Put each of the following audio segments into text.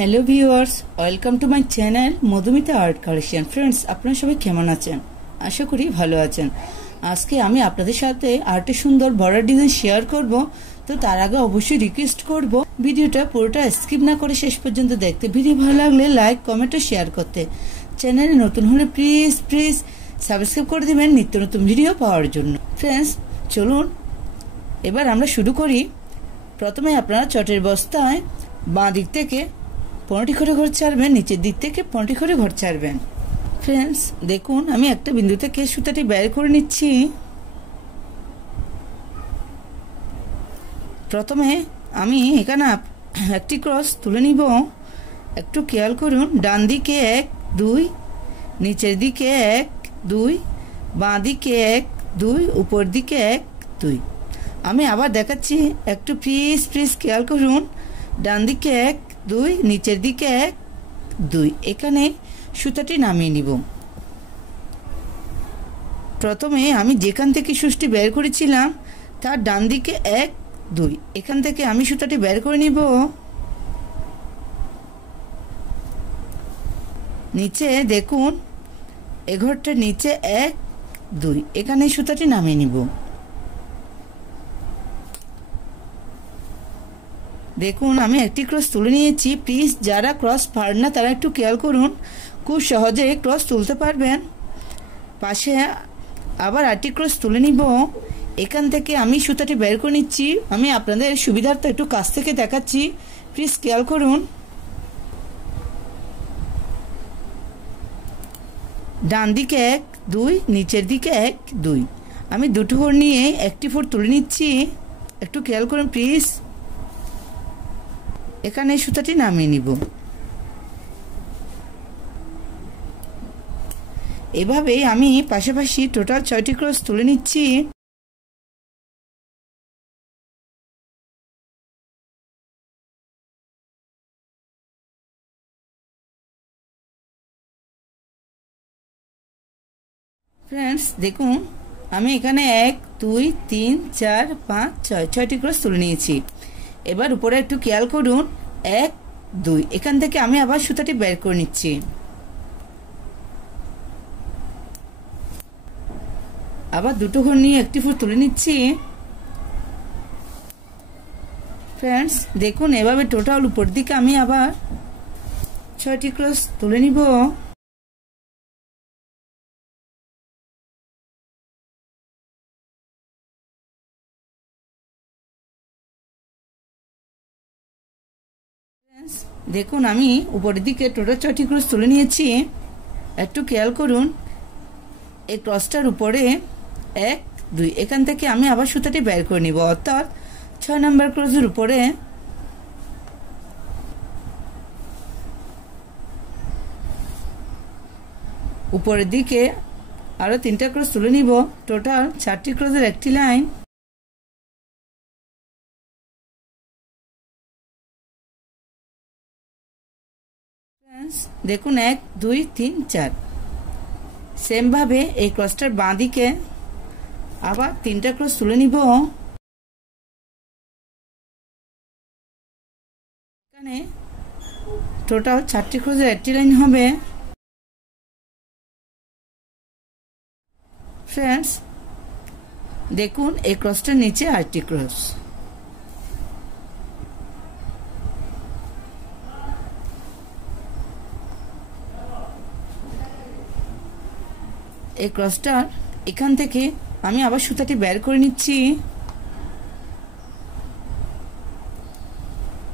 Hello viewers, welcome to my channel Madhumita art collection. Friends, আপনারা সবাই কেমন আছেন? আশা করি ভালো আছেন। আজকে আমি আপনাদের সাথে আর্টের সুন্দর বর্ডার ডিজাইন শেয়ার করব। তো তার আগে অবশ্যই রিকোয়েস্ট করব ভিডিওটা পুরোটা স্কিপ না করে শেষ পর্যন্ত দেখতে। ভিডিও ভালো লাগলে লাইক, কমেন্ট ও শেয়ার করতে। চ্যানেলে নতুন হলে প্লিজ সাবস্ক্রাইব করে দেবেন নিত্য নতুন ভিডিও পাওয়ার জন্য। ফ্রেন্ডস, চলুন এবার আমরা শুরু করি। প্রথমে আপনারা চটের বস্তায় বাঁ দিক থেকে 15টি করে ঘর ছাড়বেন, নিচের দিক থেকে 15টি করে ঘর ছাড়বেন। ফ্রেন্ডস, দেখুন আমি একটা বিন্দু থেকে সুতাটি বের করে নিচ্ছি। প্রথমে আমি এখানে একটি ক্রস তুলে নিব। একটু খেয়াল করুন, ডান দিকে 1 2, নিচের দিকে 1 2, বাঁ দিকে 1 2, উপর দিকে 1 2। আমি আবার দেখাচ্ছি, একটু প্লিজ খেয়াল করুন। ডান দিকে 1 2, নিচের দিকে 1 2। এখানে সুতাটি নামিয়ে নিব। প্রথমে আমি যেখান থেকে সুচটি বের করেছিলাম তার ডান দিকে 1 2, এখান থেকে আমি সুতাটি বের করে নিব। নিচে দেখুন, এ ঘরটার নিচে 1 2, এখানে সুতাটি নামিয়ে নিব। দেখুন আমি একটি ক্রস তুলে নিয়েছি। প্লিজ যারা ক্রস পারেন না তারা একটু খেয়াল করুন, খুব সহজে ক্রস তুলতে পারবেন। পাশে আবার আরেকটি ক্রস তুলে নিব। এখান থেকে আমি সুতাটি বের করে নিচ্ছি। আমি আপনাদের সুবিধার্থে একটু কাছ থেকে দেখাচ্ছি, প্লিজ খেয়াল করুন। ডান দিকে 1 2, নিচের দিকে 1 2। আমি দুটো ঘর নিয়ে একটি ফোর তুলে নিচ্ছি, একটু খেয়াল করুন প্লিজ। এখানে সুতাটি নামিয়ে নিব। এভাবে আমি পাশাপাশি টোটাল 6টি ক্রস তুলে নিচ্ছি। ফ্রেন্ডস, দেখুন আমি এখানে 1 2 3 4 5 6 6টি ক্রস তুলে নিয়েছি। এবার উপরে একটু খেয়াল করুন, 1 2, এখান থেকে আমি আবার সুতাটি বের করে নিচ্ছি। আবার দুটো ঘর নিয়ে একটি ফুট তুলে নিচ্ছি। ফ্রেন্ডস, দেখুন এভাবে টোটাল উপর দিকে আমি আবার 6টি ক্রস তুলে নিব। দেখুন আমি উপরের দিকে টোটাল 6টি ক্রস তুলে নিয়েছি। একটু খেয়াল করুন, এই ক্রসটার উপরে 1 2, এখান থেকে আমি আবার সুতাটি বের করে নিব। অর্থাৎ 6 নম্বর ক্রসের উপরে উপরের দিকে আরো 3টা ক্রস তুলে নিব। টোটাল 4টি ক্রসের একটি লাইন। দেখুন 1 2 3 4। সেম ভাবে এই ক্রসটার বাঁ দিকে আবার 3টা ক্রস তুলে নিব। এখানে টোটাল 4টি ক্রসের একটি লাইন হবে। ফ্রেন্ডস, দেখুন এই ক্রসটার নিচে আরেকটি ক্রস। এই ক্রসটার এখান থেকে আমি আবার সুতাটি বের করে নিচ্ছি।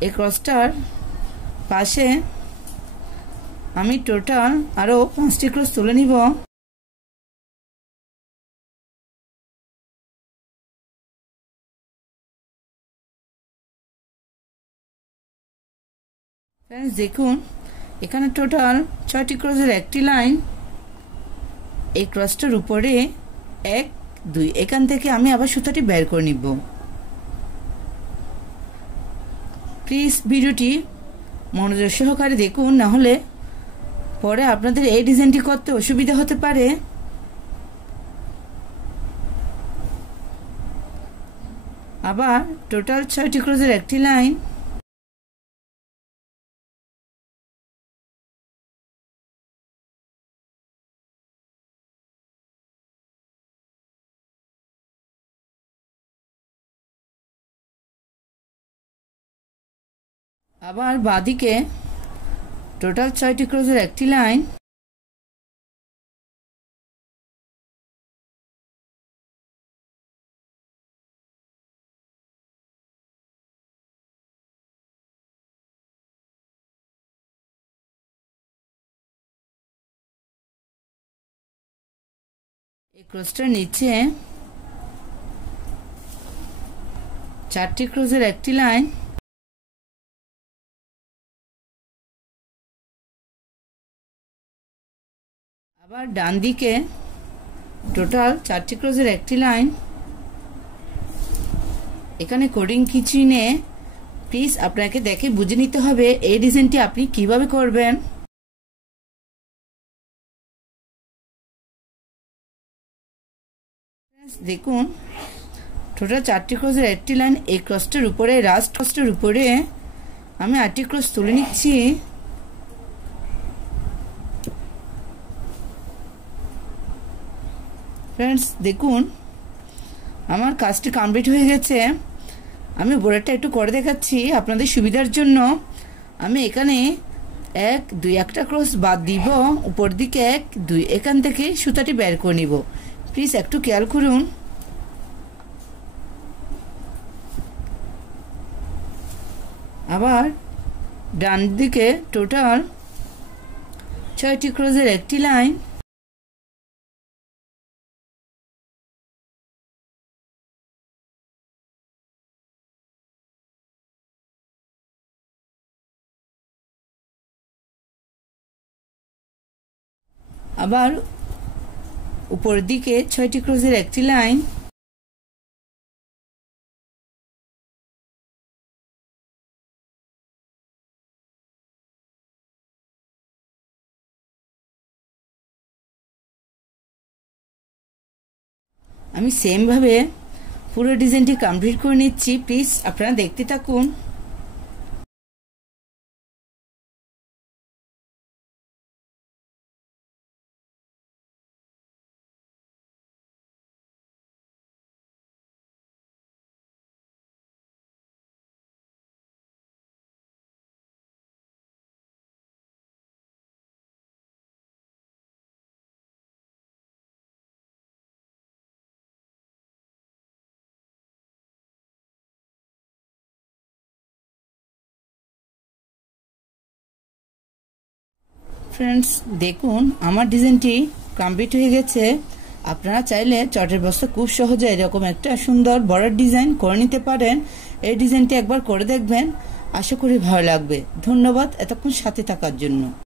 এই ক্রসটার পাশে আমি টোটাল আরো 5টি ক্রস তুলে নিব। ফ্রেন্ডস, দেখুন এখানে টোটাল 6টি ক্রসের একটি লাইন। এই ক্রসটার উপরে 1 2, এখান থেকে আমি আবার সুতাটি বের করে নিব। প্লিজ ভিডিওটি মনোযোগ সহকারে দেখুন, না হলে পরে আপনাদের এই ডিজাইনটি করতে অসুবিধা হতে পারে। আবার টোটাল 6টি ক্রসের একটি লাইন। আবার বাঁদিকে টোটাল 6টি ক্রোশের একটি লাইন, এই ক্রোশটার নিচে 4টি ক্রোশের একটি লাইন, আবার ডান দিকে টোটাল 4টি ক্রোশের একটি লাইন। এখানে কোডিং কিছু নেই, প্লিজ আপনাকে দেখে বুঝে নিতে হবে এই ডিজাইনটি আপনি কিভাবে করবেন। দেখুন টোটাল 4টি ক্রোশের একটি লাইন। এই ক্রসটার উপরে লাস্ট ক্রসটার উপরে আমি 8টি ক্রস তুলে নিচ্ছি। ফ্রেন্ডস দেখুন আমার কাজটি কমপ্লিট হয়ে গেছে। আমি বোর্ডারটা একটু করে দেখাচ্ছি আপনাদের সুবিধার জন্য। আমি এখানে 1 2 একটা ক্রস বাদ দিব, উপর দিকে 1 2 এখান থেকে সুতাটি বের করে নিব। প্লিজ একটু খেয়াল করুন। আবার ডান দিকে টোটাল 6টি ক্রোশের একটি লাইন, আবার উপর দিকে 6টি ক্রোশের একটি লাইন, আমি সেম ভাবে পুরো ডিজাইনটি কমপ্লিট করে নিচ্ছি। প্লিজ আপনারা দেখতে থাকুন। ফ্রেন্ডস দেখুন আমার ডিজাইনটি কমপ্লিট হয়ে গেছে। আপনারা চাইলে চটের বস্তা খুব সহজে এরকম একটা সুন্দর বর্ডার ডিজাইন করে নিতে পারেন। এই ডিজাইনটি একবার করে দেখবেন, আশা করি ভালো লাগবে। ধন্যবাদ এতক্ষণ সাথে থাকার জন্য।